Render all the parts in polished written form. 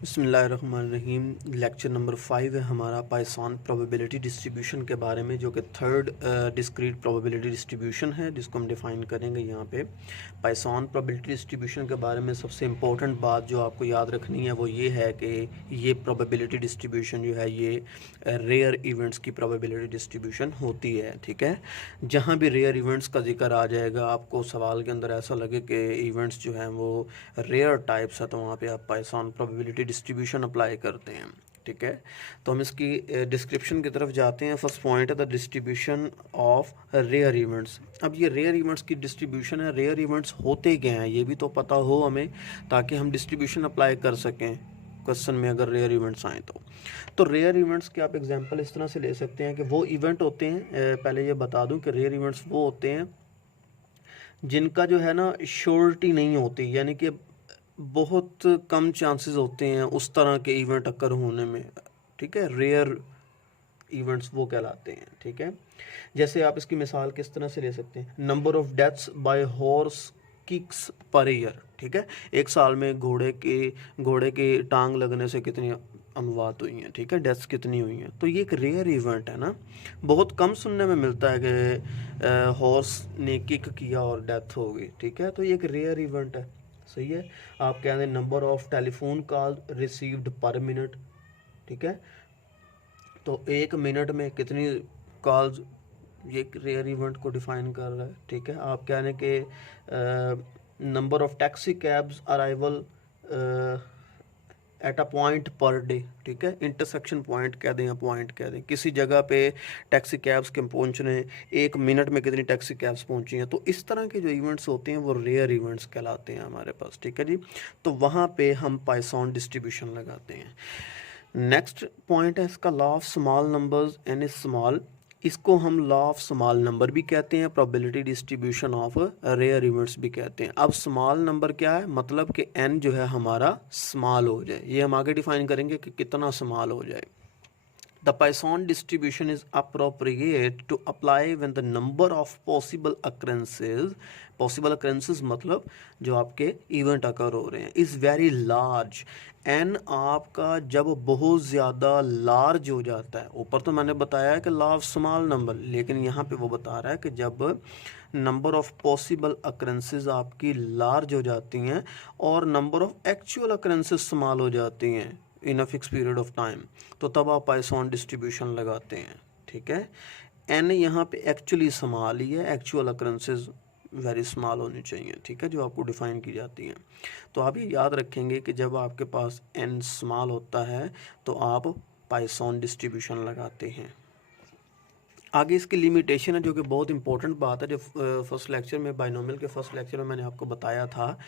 बिस्मिल्लाहिर्रहमानिर्रहीम। Lecture number 5 है हमारा पाइथन प्रोबेबिलिटी डिस्ट्रीब्यूशन के बारे में, जो कि थर्ड डिस्क्रीट प्रोबेबिलिटी डिस्ट्रीब्यूशन है, जिसको हम डिफ़ाइन करेंगे यहाँ पे। पाइथन प्रोबेबिलिटी डिस्ट्रीब्यूशन के बारे में सबसे इम्पोर्टेंट बात जो आपको याद रखनी है वो ये है कि ये प्रोबेबिलिटी डिस्ट्रीब्यूशन जो है ये रेयर इवेंट्स की प्रोबेबिलिटी डिस्ट्रीब्यूशन होती है। ठीक है, जहाँ भी रेयर इवेंट्स का जिक्र आ जाएगा, आपको सवाल के अंदर ऐसा लगे कि इवेंट्स जो हैं वो रेयर टाइप्स है, तो वहाँ पे आप पाइथन प्रोबेबिलिटी डिस्ट्रीब्यूशन अप्लाई करते हैं। ठीक है, तो हम इसकी डिस्क्रिप्शन की तरफ जाते हैं। फर्स्ट पॉइंट है the distribution of rare events. अब ये रेयर इवेंट्स की डिस्ट्रीब्यूशन है। रेयर इवेंट्स होते क्या हैं ये भी तो पता हो हमें, ताकि हम डिस्ट्रीब्यूशन अप्लाई कर सकें क्वेश्चन में अगर रेयर इवेंट्स आएँ तो रेयर इवेंट्स के आप एग्जांपल इस तरह से ले सकते हैं कि वो इवेंट होते हैं, पहले ये बता दूं कि रेयर इवेंट्स वो होते हैं जिनका जो है ना श्योरिटी नहीं होती, यानी कि बहुत कम चांसेस होते हैं उस तरह के इवेंट अकर होने में। ठीक है, रेयर इवेंट्स वो कहलाते हैं। ठीक है, जैसे आप इसकी मिसाल किस तरह से ले सकते हैं, number of deaths bye horse kicks per year. ठीक है, एक साल में घोड़े के टांग लगने से कितनी अमवात हुई हैं, ठीक है, डेथ्स कितनी हुई हैं। तो ये एक रेयर इवेंट है ना, बहुत कम सुनने में मिलता है कि हॉर्स ने किक किया और डेथ हो गई। ठीक है, तो ये एक रेयर इवेंट है। सही है, आप कह दें number of telephone call received पर मिनट। ठीक है, तो एक मिनट में कितनी कॉल्स, ये एक रेयर इवेंट को डिफाइन कर रहा है। ठीक है, आप कह दें कि number of taxi cabs arrival at a point per day. ठीक है, इंटरसेक्शन पॉइंट कह दें या पॉइंट कह दें, किसी जगह पे टैक्सी कैब्स के पहुंचने, एक मिनट में कितनी टैक्सी कैब्स पहुंची हैं। तो इस तरह के जो इवेंट्स होते हैं वो रेयर इवेंट्स कहलाते हैं हमारे पास। ठीक है जी, तो वहाँ पे हम पाइथन डिस्ट्रीब्यूशन लगाते हैं। नेक्स्ट पॉइंट है इसका law of small numbers N is small. इसको हम लॉ ऑफ स्मॉल नंबर भी कहते हैं, probability distribution of rare events भी कहते हैं। अब स्मॉल नंबर क्या है, मतलब कि n जो है हमारा स्मॉल हो जाए। ये हम आगे डिफाइन करेंगे कि कितना स्मॉल हो जाए। The Poisson distribution is appropriate to apply when the number of possible occurrences मतलब जो आपके इवेंट अकर हो रहे हैं is very large। n आपका जब बहुत ज़्यादा लार्ज हो जाता है, ऊपर तो मैंने बताया है कि लॉ ऑफ स्मॉल नंबर, लेकिन यहाँ पे वो बता रहा है कि जब नंबर ऑफ पॉसिबल अक्रेंसेस आपकी लार्ज हो जाती हैं और number of actual occurrences small हो जाती हैं in a fix period of time, तो तब आप पाइथन डिस्ट्रीब्यूशन लगाते हैं। ठीक है, एन यहाँ पे एक्चुअली स्मॉल ही है, एक्चुअल अक्रेंसेस वेरी स्मॉल होनी चाहिए। ठीक है, जो आपको डिफाइन की जाती हैं। तो आप ये याद रखेंगे कि जब आपके पास एन स्मॉल होता है तो आप पाइथन डिस्ट्रीब्यूशन लगाते हैं। आगे इसकी लिमिटेशन है, जो कि बहुत इंपॉर्टेंट बात है, जो फर्स्ट लेक्चर में बाइनोमियल के फर्स्ट लेक्चर में मैंने आपको बताया था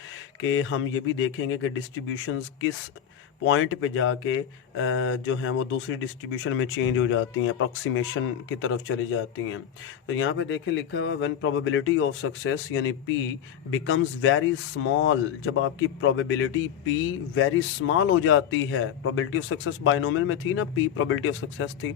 कि हम ये भी देखेंगे कि डिस्ट्रीब्यूशंस किस पॉइंट पे जाके जो हैं वो दूसरी डिस्ट्रीब्यूशन में चेंज हो जाती हैं, अप्रॉक्सीमेशन की तरफ चली जाती हैं। तो यहाँ पे देखें लिखा हुआ व्हेन प्रोबेबिलिटी ऑफ सक्सेस यानी P बिकम्स वेरी स्मॉल, जब आपकी प्रोबेबिलिटी P वेरी स्मॉल हो जाती है। प्रोबेबिलिटी ऑफ सक्सेस बाइनोमियल में थी ना, P प्रोबेबिलिटी ऑफ सक्सेस थी,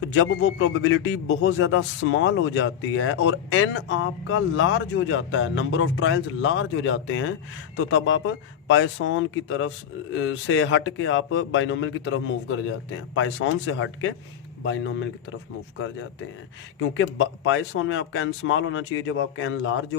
तो जब वो प्रोबेबिलिटी बहुत ज़्यादा स्मॉल हो जाती है और n आपका लार्ज हो जाता है, नंबर ऑफ ट्रायल्स लार्ज हो जाते हैं, तो तब आप पाइथन की तरफ से हट के आप बाइनोमियल की तरफ मूव कर जाते हैं। पाइथन से हट के बाइनोमियल की तरफ मूव कर जाते हैं, क्योंकि पाइथन में आपका n स्मॉल होना चाहिए। जब आपका n लार्ज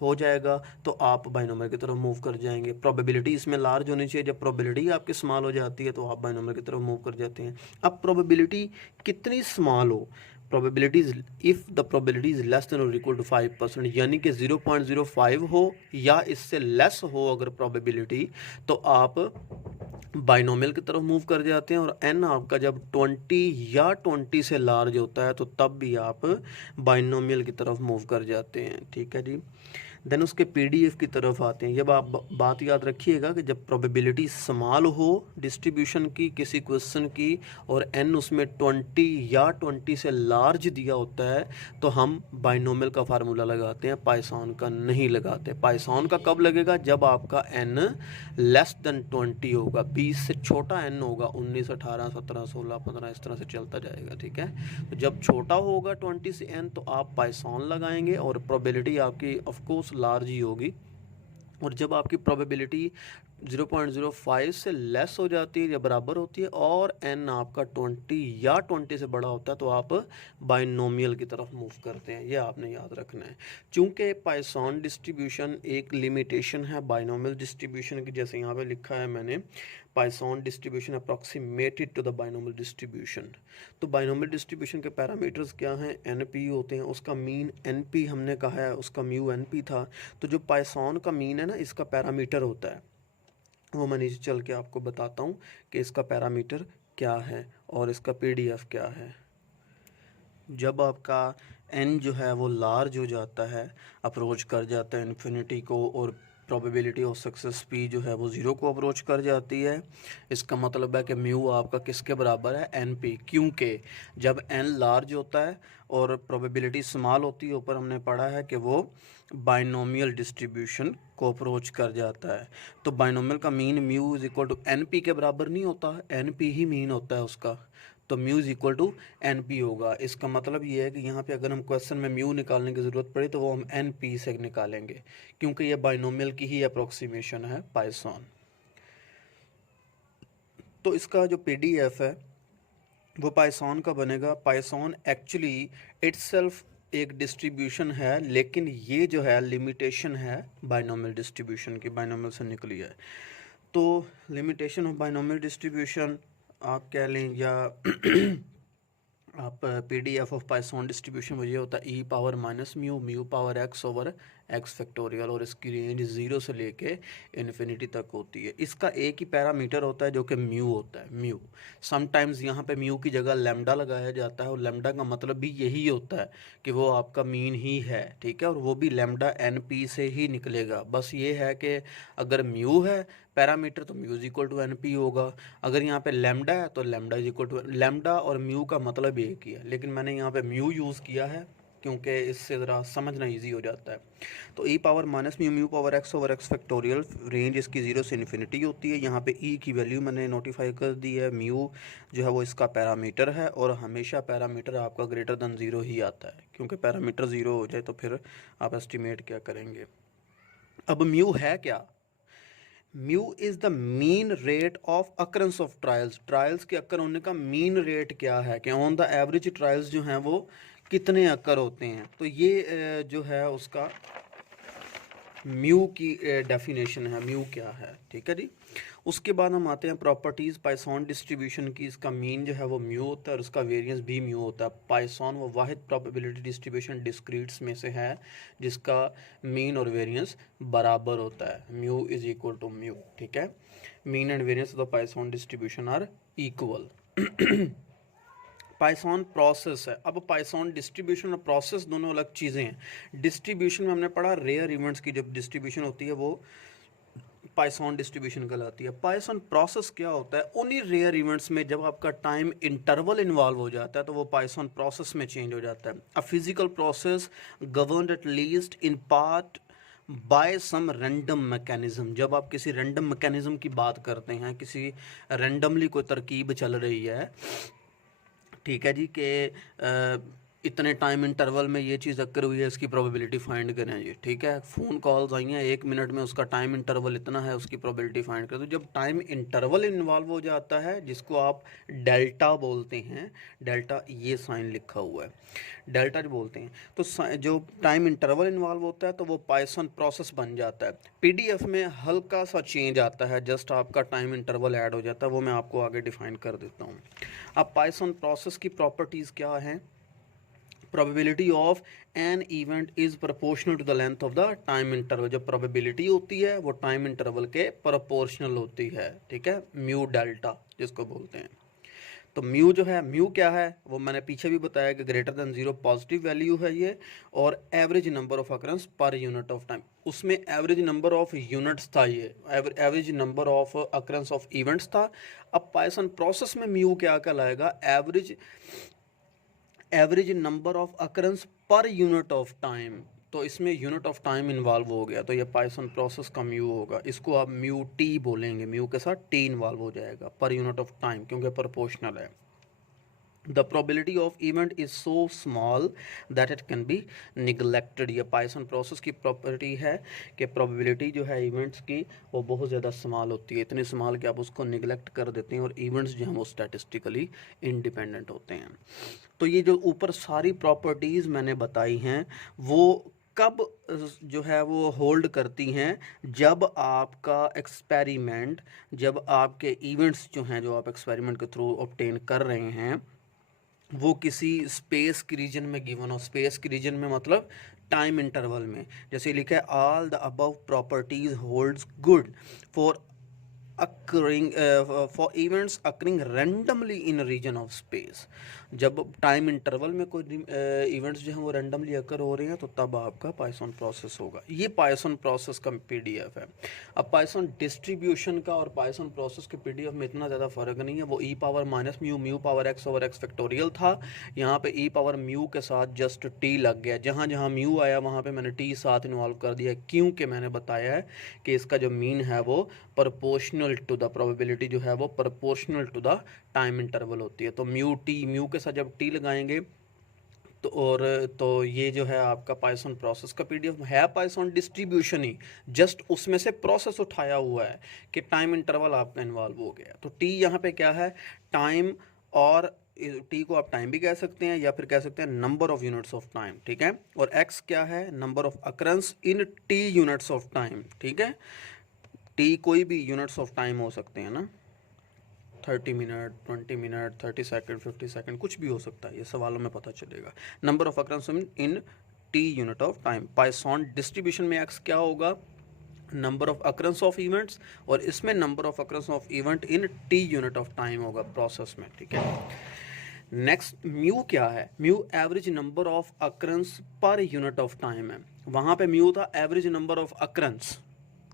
हो जाएगा तो आप बाइनोमियल की तरफ मूव कर जाएंगे। प्रोबेबिलिटी इसमें लार्ज होनी चाहिए, जब प्रोबेबिलिटी आपकी स्मॉल हो जाती है तो आप बाइनोमियल की तरफ मूव कर जाते हैं। अब प्रोबेबिलिटी कितनी स्मॉल हो, probabilities if the probability is less then और इक्वल टू 5%, यानी कि 0.05 हो या इससे लेस हो अगर प्रोबेबिलिटी, तो आप बाइनोमियल की तरफ मूव कर जाते हैं। और n आपका जब 20 या 20 से लार्ज होता है तो तब भी आप बाइनोमियल की तरफ मूव कर जाते हैं। ठीक है जी, देन उसके PDF की तरफ आते हैं। जब आप बात याद रखिएगा कि जब प्रोबेबिलिटी स्मॉल हो डिस्ट्रीब्यूशन की किसी क्वेश्चन की और n उसमें 20 या 20 से लार्ज दिया होता है, तो हम बाइनोमियल का फार्मूला लगाते हैं, पाइथन का नहीं लगाते। पाइथन का कब लगेगा, जब आपका n लेस देन 20 होगा, 20 से छोटा n होगा, 19, 18, 17, 16, 15 इस तरह से चलता जाएगा। ठीक है, तो जब छोटा होगा 20 से n तो आप पाइथन लगाएंगे और प्रोबेबिलिटी आपकी ऑफकोर्स लार्ज ही होगी। और जब आपकी प्रोबेबिलिटी 0.05 से लेस हो जाती है या बराबर होती है और n आपका 20 या 20 से बड़ा होता है तो आप बाइनोमियल की तरफ मूव करते हैं। ये आपने याद रखना है। चूंकि पाइथन डिस्ट्रीब्यूशन एक लिमिटेशन है बाइनोमियल डिस्ट्रीब्यूशन की, जैसे यहाँ पे लिखा है मैंने, Poisson distribution approximated to the binomial distribution. तो बाइनोमियल डिस्ट्रीब्यूशन के पैरामीटर्स क्या हैं? NP होते हैं। उसका मीन NP हमने कहा है, उसका म्यू NP था। तो जो पाइथन का मीन है ना, इसका पैरामीटर होता है, वो मैं नीचे चल के आपको बताता हूँ कि इसका पैरामीटर क्या है और इसका PDF क्या है। जब आपका n जो है वो लार्ज हो जाता है, अप्रोच कर जाता है इन्फिनिटी को, और प्रोबेबिलिटी ऑफ सक्सेस P जो है वो 0 को अप्रोच कर जाती है, इसका मतलब है कि म्यू आपका किसके बराबर है? NP। क्योंकि जब n लार्ज होता है और प्रोबेबिलिटी स्मॉल होती है, ऊपर हमने पढ़ा है कि वो बाइनोमियल डिस्ट्रीब्यूशन को अप्रोच कर जाता है। तो बाइनोमियल का mean mu is equal to NP के बराबर नहीं होता, NP ही मीन होता है उसका, तो mu is equal to NP होगा। इसका मतलब ये है कि यहाँ पे अगर हम क्वेश्चन में म्यू निकालने की ज़रूरत पड़े तो वो हम NP से निकालेंगे, क्योंकि ये बाइनोमियल की ही अप्रोक्सीमेशन है पाइथन। तो इसका जो PDF है वो पाइथन का बनेगा। पाइथन एक्चुअली इटसेल्फ एक डिस्ट्रीब्यूशन है, लेकिन ये जो है लिमिटेशन है बाइनोमियल डिस्ट्रीब्यूशन की, बाइनोमियल से निकली है। तो लिमिटेशन ऑफ बाइनोमियल डिस्ट्रीब्यूशन आप कह लें, या आप PDF ऑफ पाइथन डिस्ट्रीब्यूशन वो ये होता है e power minus mu, mu power x over x factorial, और इसकी रेंज 0 से लेके इन्फिनिटी तक होती है। इसका एक ही पैरामीटर होता है जो कि म्यू होता है, म्यू। समटाइम्स यहाँ पे म्यू की जगह लैम्डा लगाया जाता है, और लैम्डा का मतलब भी यही होता है कि वो आपका मीन ही है, ठीक है, और वो भी लैम्डा NP से ही निकलेगा। बस ये है कि अगर म्यू है पैरामीटर तो mu is equal to NP होगा, अगर यहाँ पे लैम्डा है तो lambda is equal to, lambda और म्यू का मतलब एक ही है, लेकिन मैंने यहाँ पे म्यू यूज़ किया है क्योंकि इससे ज़रा समझना इजी हो जाता है। तो e power minus mu, mu power x over x factorial, range इसकी 0 से इन्फिनिटी होती है। यहाँ पे e की वैल्यू मैंने नोटिफाई कर दी है, म्यू जो है वो इसका पैरामीटर है, और हमेशा पैरामीटर आपका ग्रेटर दैन 0 ही आता है, क्योंकि पैरामीटर 0 हो जाए तो फिर आप एस्टिमेट क्या करेंगे। अब म्यू है क्या? Mu is the mean rate of occurrence of trials. Trials के अक्कर होने का मीन रेट क्या है, कि ऑन द एवरेज ट्रायल्स जो हैं वो कितने अक्कर होते हैं। तो ये जो है उसका म्यू की डेफिनेशन है, म्यू क्या है, ठीक है जी। उसके बाद हम आते हैं प्रॉपर्टीज़ पाइथन डिस्ट्रीब्यूशन की। इसका मीन जो है वो म्यू होता है और उसका वेरिएंस भी म्यू होता है। पाइथन वो वाहिद प्रोबेबिलिटी डिस्ट्रीब्यूशन डिस्क्रीट्स में से है जिसका मीन और वेरिएंस बराबर होता है, mu is equal to mu, ठीक है। Mean and variance of the Poisson distribution are equal. Poisson process है। अब पाइथन डिस्ट्रीब्यूशन और प्रोसेस दोनों अलग चीज़ें हैं। डिस्ट्रीब्यूशन में हमने पढ़ा रेयर इवेंट्स की जब डिस्ट्रीब्यूशन होती है वो पाइथन डिस्ट्रीब्यूशन कहलाती है। पाइथन प्रोसेस क्या होता है? उन्हीं रेयर इवेंट्स में जब आपका टाइम इंटरवल इन्वॉल्व हो जाता है तो वो पाइथन प्रोसेस में चेंज हो जाता है। A physical process governed at least in part by some random mechanism. जब आप किसी रैंडम मैकेनिज्म की बात करते हैं, किसी रैंडमली कोई तरकीब चल रही है, ठीक है जी, कि इतने टाइम इंटरवल में ये चीज़ अक्कर हुई है, इसकी प्रोबेबिलिटी फाइंड करें जी, ठीक है। फ़ोन कॉल्स आई हैं 1 मिनट में, उसका टाइम इंटरवल इतना है, उसकी प्रोबेबिलिटी फाइंड करें। तो जब टाइम इंटरवल इन्वॉल्व हो जाता है, जिसको आप डेल्टा बोलते हैं, डेल्टा ये साइन लिखा हुआ है, डेल्टा जो बोलते हैं, तो जो टाइम इंटरवल इन्वॉल्व होता है तो वो पाइथन प्रोसेस बन जाता है। PDF में हल्का सा चेंज आता है, जस्ट आपका टाइम इंटरवल ऐड हो जाता है, वो मैं आपको आगे डिफाइन कर देता हूँ। अब पाइथन प्रोसेस की प्रॉपर्टीज़ क्या हैं? Probability of an event is proportional to the length of the time interval. जो प्रोबेबिलिटी होती है वो टाइम इंटरवल के प्रोपोर्शनल होती है, ठीक है, म्यू डेल्टा जिसको बोलते हैं। तो म्यू जो है, म्यू क्या है वो मैंने पीछे भी बताया कि ग्रेटर देन 0 पॉजिटिव वैल्यू है ये, और एवरेज नंबर ऑफ अकरेंस पर यूनिट ऑफ टाइम। उसमें एवरेज नंबर ऑफ यूनिट्स था, ये average number of occurrence of events था। अब पाइथन प्रोसेस में म्यू क्या कहलाएगा? एवरेज नंबर ऑफ अकरेंस पर यूनिट ऑफ टाइम। तो इसमें यूनिट ऑफ टाइम इन्वॉल्व हो गया, तो ये पाइथन प्रोसेस का म्यू होगा। इसको आप म्यू टी बोलेंगे, म्यू के साथ टी इन्वॉल्व हो जाएगा, पर यूनिट ऑफ टाइम, क्योंकि प्रोपोर्शनल है। The probability of event is so small that it can be neglected. ये पाइथन प्रोसेस की प्रॉपर्टी है कि प्रोबेबिलिटी जो है इवेंट्स की वो बहुत ज़्यादा स्मॉल होती है, इतनी स्मॉल कि आप उसको निगलेक्ट कर देते हैं और इवेंट्स जो हैं वो स्टैटिस्टिकली इंडिपेंडेंट होते हैं। तो ये जो ऊपर सारी प्रॉपर्टीज़ मैंने बताई हैं वो कब जो है वो होल्ड करती हैं, जब आपका एक्सपेरिमेंट, जब आपके इवेंट्स जो हैं जो आप एक्सपेरिमेंट के थ्रू ऑब्टेन कर रहे हैं वो किसी स्पेस की रीजन में गिवन हो। स्पेस की रीजन में मतलब टाइम इंटरवल में, जैसे लिखा है all the above properties holds good for occurring for events occurring randomly in a region of space। जब टाइम इंटरवल में कोई इवेंट्स जो हैं वो रैंडमली अकर हो रहे हैं तो तब आपका पाइथन प्रोसेस होगा। ये पाइथन प्रोसेस का पीडीएफ है। अब पाइथन डिस्ट्रीब्यूशन का और पाइथन प्रोसेस के पीडीएफ में इतना ज़्यादा फर्क नहीं है। वो E power minus mu, mu power x over x factorial था। यहाँ पे ई पावर म्यू के साथ जस्ट टी लग गया। जहाँ जहाँ म्यू आया वहाँ पे मैंने टी साथ इन्वॉल्व कर दिया, क्योंकि मैंने बताया है कि इसका जो मीन है वो प्रोपोर्शनल टू द प्रोबेबिलिटी जो है वो proportional to the time interval होती है। तो म्यू टी, म्यू के साथ जब टी लगाएंगे तो ये जो है आपका पाइथन प्रोसेस का पीडीएफ है। पाइथन डिस्ट्रीब्यूशन ही जस्ट उसमें से प्रोसेस उठाया हुआ है कि टाइम इंटरवल आपका इन्वॉल्व हो गया। तो टी यहाँ पे क्या है, टाइम, और टी को आप टाइम भी कह सकते हैं या फिर कह सकते हैं number of units of time, ठीक है। और एक्स क्या है, number of occurrence in T units of time, ठीक है। टी कोई भी यूनिट्स ऑफ टाइम हो सकते हैं ना, 30 मिनट, 20 मिनट, 30 सेकंड, 50 सेकंड, कुछ भी हो सकता है, ये सवालों में पता चलेगा। Number of occurrence in T unit of time. Python distribution में एक्स क्या होगा, number of occurrence of events, और इसमें number of occurrence of event in T unit of time होगा प्रोसेस में, ठीक है। नेक्स्ट म्यू क्या है, mu average number of occurrence पर यूनिट ऑफ टाइम है। वहाँ पे म्यू था एवरेज नंबर ऑफ अकरेंस,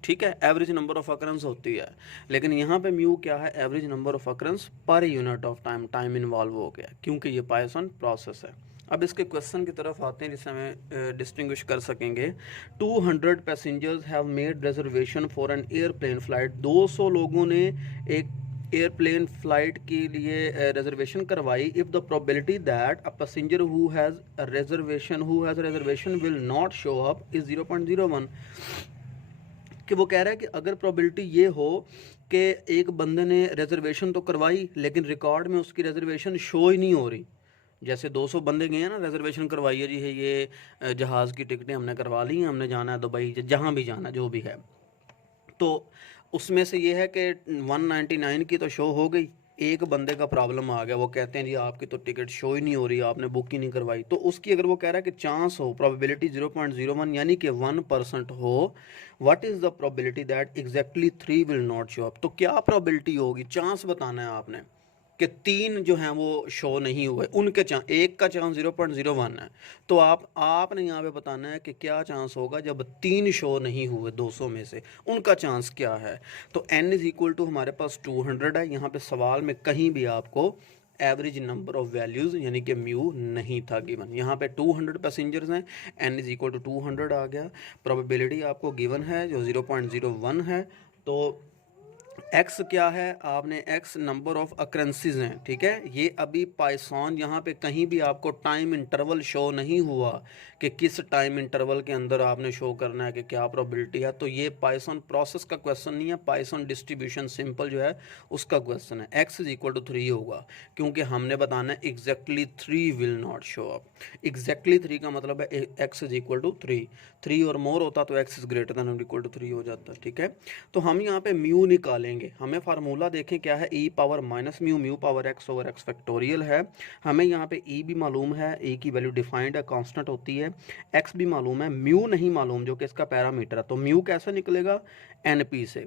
ठीक है, एवरेज नंबर ऑफ अकरेंस होती है। लेकिन यहाँ पे म्यू क्या है, एवरेज नंबर ऑफ अकरेंस पर unit of time, time involve हो गया क्योंकि ये पाइथन प्रोसेस है। अब इसके क्वेश्चन की तरफ आते हैं जिससे हमें डिस्टिंग्विश कर सकेंगे। 200 passengers have made reservation for an airplane flight. 200 लोगों ने एक एयरप्लेन फ्लाइट के लिए रिजर्वेशन करवाई। If the probability that a passenger who has reservation will not show up is 0.01। कि वो कह रहा है कि अगर प्रोबेबिलिटी ये हो कि एक बंदे ने रिजर्वेशन तो करवाई लेकिन रिकॉर्ड में उसकी रिजर्वेशन शो ही नहीं हो रही। जैसे 200 बंदे गए हैं ना, रिजर्वेशन करवाई है जी, है ये जहाज़ की टिकटें हमने करवा ली हैं, हमने जाना है दुबई, जहाँ भी जाना जो भी है, तो उसमें से ये है कि 199 की तो शो हो गई, एक बंदे का प्रॉब्लम आ गया, वो कहते हैं जी आपकी तो टिकट शो ही नहीं हो रही, आपने बुक ही नहीं करवाई। तो उसकी अगर वो कह रहा है कि चांस हो, प्रोबेबिलिटी 0.01 यानी कि 1% हो, what is the probability that exactly 3 will not show up. तो क्या प्रोबेबिलिटी होगी, चांस बताना है आपने कि 3 जो हैं वो शो नहीं हुए, उनके चांस, एक का चांस 0.01 है। तो आपने यहाँ पे बताना है कि क्या चांस होगा जब 3 शो नहीं हुए 200 में से, उनका चांस क्या है। तो n इज़ इक्वल टू हमारे पास 200 है। यहाँ पे सवाल में कहीं भी आपको एवरेज नंबर ऑफ वैल्यूज़ यानी कि म्यू नहीं था गिवन। यहाँ पे 200 पैसेंजर्स हैं, n इज़ इक्वल टू 200 आ गया। प्रोबेबिलिटी आपको गिवन है जो 0.01 है। तो एक्स क्या है, आपने एक्स नंबर ऑफ अकरेंसेस हैं, ठीक है। ये अभी पाइथन यहाँ पे कहीं भी आपको टाइम इंटरवल शो नहीं हुआ कि किस टाइम इंटरवल के अंदर आपने शो करना है कि क्या प्रोबेबिलिटी है। तो ये पाइथन प्रोसेस का क्वेश्चन नहीं है, पाइथन डिस्ट्रीब्यूशन सिंपल जो है उसका क्वेश्चन है। एक्स इज इक्वल टू 3 होगा क्योंकि हमने बताना है exactly 3 will not show up. Exactly 3 का मतलब है एक्स इज इक्वल टू 3 और मोर होता तो x is greater than equal to 3 हो जाता, ठीक है। तो हम यहाँ पे म्यू निकालेंगे। हमें फार्मूला देखें क्या है, E power minus mu, mu power x over x factorial है। हमें यहाँ पे ई भी मालूम है, ई की वैल्यू डिफाइंड है, कांस्टेंट होती है। एक्स भी मालूम है, म्यू नहीं मालूम जो कि इसका पैरामीटर है। तो म्यू कैसे निकलेगा, एन पी से,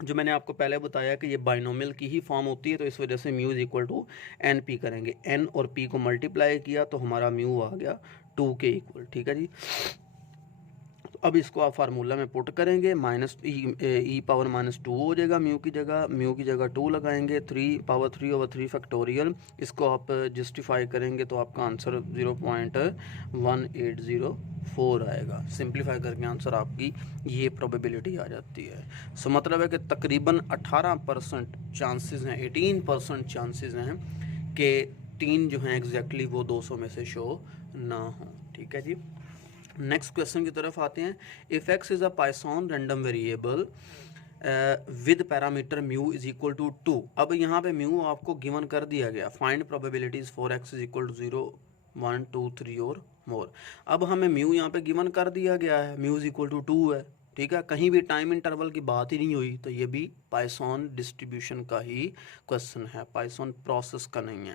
जो मैंने आपको पहले बताया कि ये बाइनोमियल की ही फॉर्म होती है। तो इस वजह से mu is equal to n p करेंगे। एन और पी को मल्टीप्लाई किया तो हमारा म्यू आ गया 2 के इक्वल, ठीक है जी। अब इसको आप फार्मूला में पुट करेंगे, माइनस ई पावर -2 हो जाएगा। म्यू की जगह 2 लगाएंगे, 3 पावर 3 ओवर 3 फैक्टोरियल। इसको आप जस्टिफाई करेंगे तो आपका आंसर 0.1804 आएगा। सिंप्लीफाई करके आंसर आपकी ये प्रोबेबिलिटी आ जाती है। सो मतलब है कि तकरीबन 18% चांसेस हैं, 18% चांसेस हैं कि तीन जो हैं एग्जैक्टली वो 200 में से शो ना हो। ठीक है जी, नेक्स्ट क्वेश्चन की तरफ आते हैं। If x is a Poisson random variable with parameter mu is equal to 2। अब यहाँ पे म्यू आपको गिवन कर दिया गया, find probabilities for x is equal to 0 1 2 3 और मोर। अब हमें म्यू यहाँ पे गिवन कर दिया गया है, म्यू इज इक्वल टू 2 है। ठीक है, कहीं भी टाइम इंटरवल की बात ही नहीं हुई, तो ये भी पाइथन डिस्ट्रीब्यूशन का ही क्वेश्चन है, पाइथन प्रोसेस का नहीं है।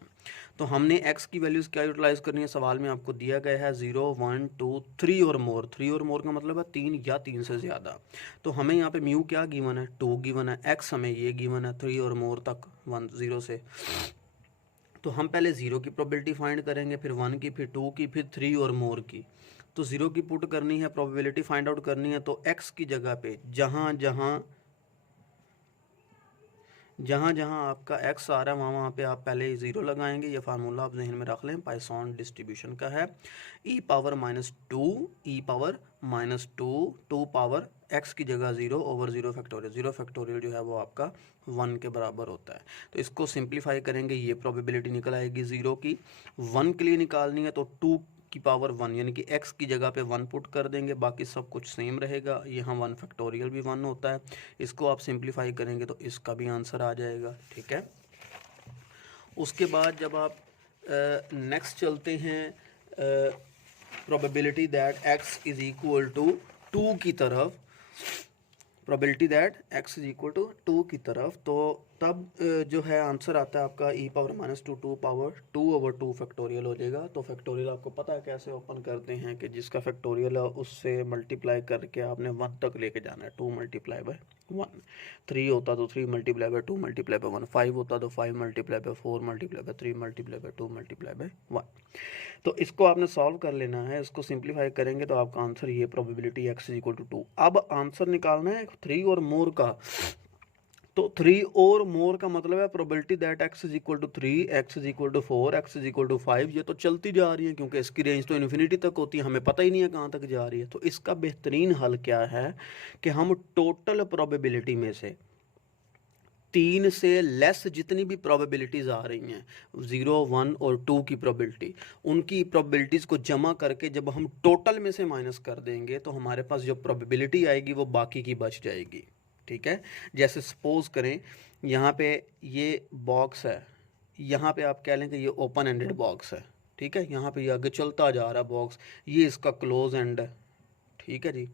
तो हमने x की वैल्यूज़ क्या यूटिलाइज करनी है, सवाल में आपको दिया गया है 0 1 2 3 और मोर। 3 और मोर का मतलब है 3 या 3 से ज़्यादा। तो हमें यहाँ पे म्यू क्या गिवन है, 2 गिवन है, x हमें ये गिवन है 3 और मोर तक 1 0 से। तो हम पहले 0 की प्रोबेबिलिटी फाइंड करेंगे, फिर 1 की, फिर 2 की, फिर 3 और मोर की। तो 0 की पुट करनी है, प्रोबेबिलिटी फाइंड आउट करनी है, तो x की जगह पे जहाँ जहाँ आपका x आ रहा है वहाँ पे आप पहले 0 लगाएंगे। ये फार्मूला आप जहन में रख लें, पाइथन डिस्ट्रीब्यूशन का है। e power -2 e power -2 2 power x की जगह 0 ओवर 0 फैक्टोरियल। 0 फैक्टोरियल जो है वो आपका 1 के बराबर होता है। तो इसको सिंप्लीफाई करेंगे, ये प्रोबेबिलिटी निकल आएगी 0 की। 1 के लिए निकालनी है तो 2 की पावर 1 यानी कि x की जगह पे 1 पुट कर देंगे, बाकी सब कुछ सेम रहेगा। यहाँ 1 फैक्टोरियल भी 1 होता है, इसको आप सिंप्लीफाई करेंगे तो इसका भी आंसर आ जाएगा। ठीक है, उसके बाद जब आप नेक्स्ट चलते हैं probability that x is equal to 2 की तरफ, probability that x is equal to 2 की तरफ, तो तब जो है आंसर आता है आपका e power -2 2 power 2 over 2 factorial हो जाएगा। तो फैक्टोरियल आपको पता है कैसे ओपन करते हैं, कि जिसका फैक्टोरियल है उससे मल्टीप्लाई करके आपने 1 तक लेके जाना है। 2 मल्टीप्लाई बाय 1, 3 होता तो 3 मल्टीप्लाई बाय 2 मल्टीप्लाई बाय 1, 5 होता तो 5 multiply by 4 multiply by 3 multiply by 2 multiply by 1। तो इसको आपने सॉल्व कर लेना है, इसको सिंप्लीफाई करेंगे तो आपका आंसर ये probability x is equal to 2। अब आंसर निकालना है 3 और मोर का। तो 3 और मोर का मतलब है probability that x is equal to 3, x is equal to 4, x is equal to 5। ये तो चलती जा रही है क्योंकि इसकी रेंज तो इन्फिनिटी तक होती है, हमें पता ही नहीं है कहाँ तक जा रही है। तो इसका बेहतरीन हल क्या है कि हम टोटल प्रोबेबिलिटी में से 3 से लेस जितनी भी प्रोबेबिलिटीज़ आ रही हैं, 0 1 और 2 की प्रोबेबिलिटी, उनकी प्रोबेबिलिटीज़ को जमा करके जब हम टोटल में से माइनस कर देंगे तो हमारे पास जो प्रोबेबिलिटी आएगी वो बाकी की बच जाएगी। ठीक है, जैसे सपोज करें यहाँ पे ये बॉक्स है, यहाँ पे आप कह लें कि ये ओपन एंडेड बॉक्स है। ठीक है, यहाँ पे ये आगे चलता जा रहा बॉक्स, ये इसका क्लोज एंड है। ठीक है जी,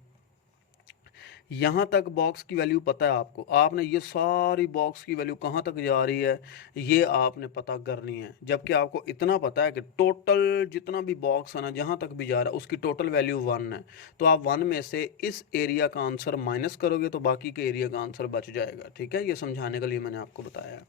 यहाँ तक बॉक्स की वैल्यू पता है आपको, आपने ये सारी बॉक्स की वैल्यू कहाँ तक जा रही है ये आपने पता करनी है। जबकि आपको इतना पता है कि टोटल जितना भी बॉक्स है ना, जहाँ तक भी जा रहा है उसकी टोटल वैल्यू 1 है। तो आप 1 में से इस एरिया का आंसर माइनस करोगे तो बाकी के एरिया का आंसर बच जाएगा। ठीक है, ये समझाने के लिए मैंने आपको बताया।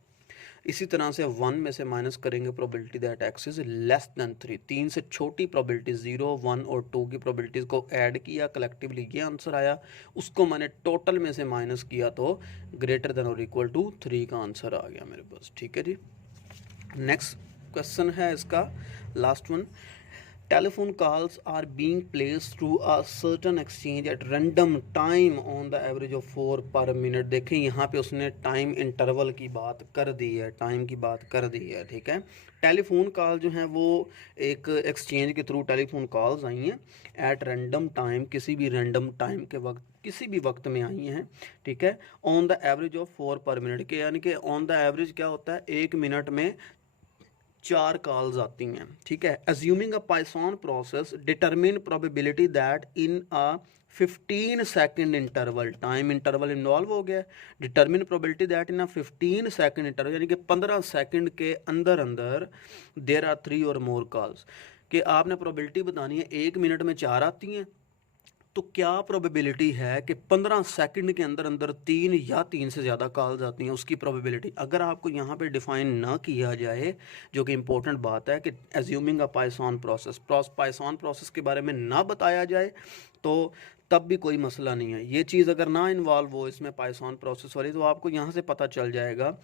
इसी तरह से 1 में से माइनस करेंगे probability that x is less then 3, 3 से छोटी प्रोबेबिलिटी 0 1 और 2 की प्रोबेबिलिटीज़ को ऐड किया, कलेक्टिवली ये आंसर आया। उसको मैंने टोटल में से माइनस किया तो ग्रेटर देन और इक्वल टू 3 का आंसर आ गया मेरे पास। ठीक है जी, नेक्स्ट क्वेश्चन है इसका last one. Telephone calls are being placed through a certain exchange at random time on the average of 4 per minute। देखें यहाँ पे उसने टाइम इंटरवल की बात कर दी है, टाइम की बात कर दी है। ठीक है, टेलीफोन कॉल जो है वो एक एक्सचेंज के थ्रू टेलीफोन कॉल्स आई हैं एट रैंडम टाइम, किसी भी रैंडम टाइम के वक्त, किसी भी वक्त में आई हैं। ठीक है, ऑन द एवरेज ऑफ 4 पर मिनट के, यानी कि ऑन द एवरेज क्या होता है, 1 मिनट में 4 कॉल्स आती हैं। ठीक है, assuming a Python process determine probability that in a 15 second interval, time interval involve हो गया, determine probability that in a 15 second interval, यानी कि 15 सेकंड के अंदर अंदर देयर आर 3 और मोर कॉल्स, कि आपने प्रोबेबिलिटी बतानी है 1 मिनट में 4 आती हैं, तो क्या प्रोबेबिलिटी है कि 15 सेकंड के अंदर अंदर 3 या 3 से ज़्यादा कॉल्स आती हैं, उसकी प्रोबेबिलिटी। अगर आपको यहाँ पे डिफाइन ना किया जाए, जो कि इंपॉर्टेंट बात है, कि एज्यूमिंग अ पाइथन प्रोसेस, पाइथन प्रोसेस के बारे में ना बताया जाए तो तब भी कोई मसला नहीं है। ये चीज़ अगर ना इन्वॉल्व हो इसमें पाइथन प्रोसेस वाली, तो आपको यहाँ से पता चल जाएगा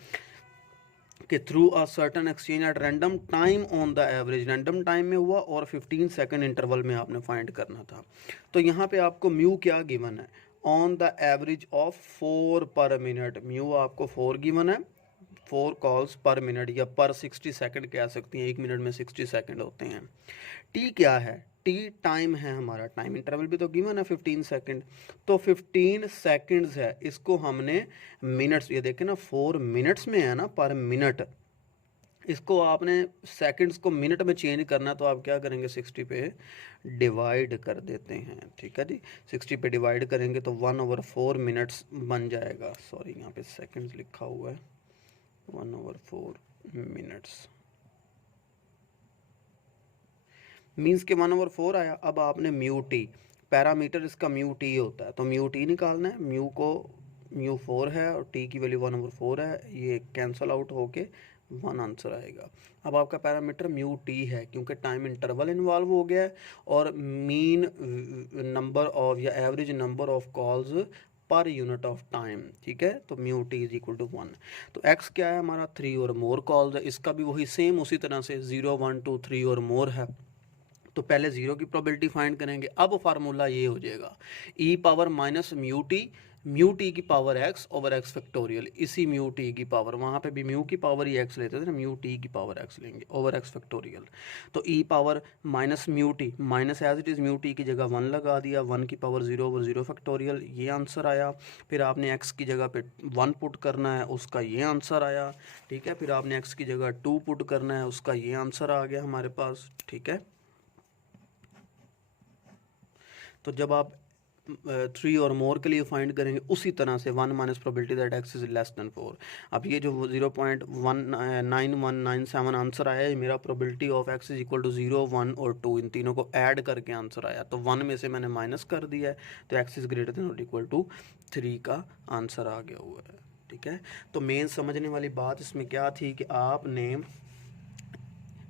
कि through a certain exchange at random time on the average, random time में हुआ और 15 सेकंड इंटरवल में आपने फाइंड करना था। तो यहाँ पे आपको म्यू क्या गिवन है, ऑन द एवरेज ऑफ 4 पर मिनट, म्यू आपको 4 गिवन है, 4 कॉल्स पर मिनट या पर 60 सेकंड कह सकती हैं, 1 मिनट में 60 सेकंड होते हैं। टी क्या है? टी टाइम है हमारा, टाइम इंटरवल भी तो गिवन है 15 सेकंड, तो 15 सेकंड्स है, इसको हमने मिनट्स, ये देखें ना 4 मिनट्स में है ना पर मिनट, इसको आपने सेकंड्स को मिनट में चेंज करना, तो आप क्या करेंगे 60 पे डिवाइड कर देते हैं, ठीक है जी। 60 पे डिवाइड करेंगे तो 1/4 मिनट्स बन जाएगा, सॉरी यहाँ पे सेकंड्स लिखा हुआ है, 1/4 मिनट्स मीन्स के 1/4 आया। अब आपने म्यू टी, पैरामीटर इसका म्यू टी होता है, तो म्यू टी निकालना है, म्यू को म्यू 4 है और टी की वैल्यू 1/4 है, ये कैंसल आउट होके 1 आंसर आएगा। अब आपका पैरामीटर म्यू टी है क्योंकि टाइम इंटरवल इन्वॉल्व हो गया है और मीन नंबर ऑफ या average number of calls per unit of time, ठीक है। तो mu t is equal to 1। तो एक्स क्या है हमारा, 3 और मोर कॉल्स है, इसका भी वही सेम उसी तरह से 0 1 2 3 और मोर है। तो पहले 0 की प्रोबेबिलिटी फाइंड करेंगे। अब फार्मूला ये हो जाएगा ई पावर माइनस म्यू टी की power x over x factorial, इसी म्यू टी की पावर, वहाँ पे भी म्यू की पावर ही एक्स लेते थे ना, म्यू टी की पावर एक्स लेंगे ओवर एक्स फैक्टोरियल। तो E power minus mu t, minus as it is mu t की जगह 1 लगा दिया, 1 की पावर 0 ओवर 0 फैक्टोरियल, ये आंसर आया। फिर आपने एक्स की जगह पे 1 पुट करना है, उसका ये आंसर आया, ठीक है। फिर आपने एक्स की जगह 2 पुट करना है, उसका ये आंसर आ गया हमारे पास, ठीक है। तो जब आप 3 और मोर के लिए फाइंड करेंगे उसी तरह से 1 minus probability that x is less than 4। अब ये जो 0.9197 आंसर आया है, मेरा probability of x is equal to 0 1 और 2, इन तीनों को ऐड करके आंसर आया, तो 1 में से मैंने माइनस कर दिया है, तो एक्स इज ग्रेटर देन और इक्वल टू 3 का आंसर आ गया हुआ है, ठीक है। तो मेन समझने वाली बात इसमें क्या थी कि आपने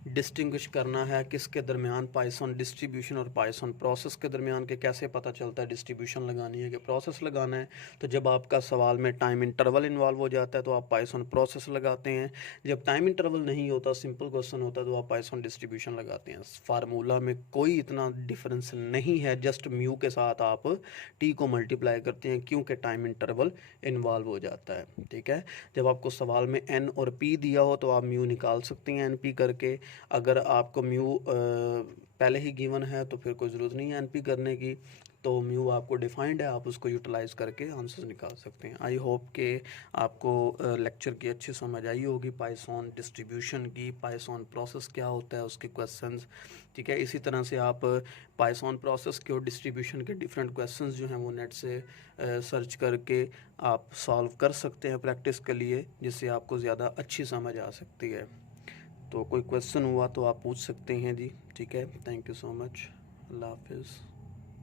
डिस्टिंग्विश करना है किसके दरमियान, पाइथन डिस्ट्रीब्यूशन और पाइथन प्रोसेस के दरमियान, के कैसे पता चलता है डिस्ट्रीब्यूशन लगानी है कि प्रोसेस लगाना है। तो जब आपका सवाल में टाइम इंटरवल इन्वॉल्व हो जाता है तो आप पाइथन प्रोसेस लगाते हैं, जब टाइम इंटरवल नहीं होता, सिंपल क्वेश्चन होता है, तो आप पाइथन डिस्ट्रीब्यूशन लगाते हैं। फार्मूला में कोई इतना डिफरेंस नहीं है, जस्ट म्यू के साथ आप टी को मल्टीप्लाई करते हैं क्योंकि टाइम इंटरवल इन्वॉल्व हो जाता है, ठीक है। जब आपको सवाल में एन और पी दिया हो तो आप म्यू निकाल सकते हैं एन पी करके। अगर आपको म्यू पहले ही गिवन है तो फिर कोई ज़रूरत नहीं है एनपी करने की, तो म्यू आपको डिफाइंड है, आप उसको यूटिलाइज़ करके आंसर्स निकाल सकते हैं। आई होप कि आपको लेक्चर की अच्छी समझ आई होगी, पाइथन डिस्ट्रीब्यूशन की, पाइथन प्रोसेस क्या होता है, उसके क्वेश्चंस, ठीक है। इसी तरह से आप पाइथन प्रोसेस के और डिस्ट्रीब्यूशन के डिफरेंट क्वेश्चंस जो हैं वो नेट से सर्च करके आप सॉल्व कर सकते हैं प्रैक्टिस के लिए, जिससे आपको ज़्यादा अच्छी समझ आ सकती है। तो कोई क्वेश्चन हुआ तो आप पूछ सकते हैं जी, ठीक है। थैंक यू सो मच, अल्लाह हाफिज़।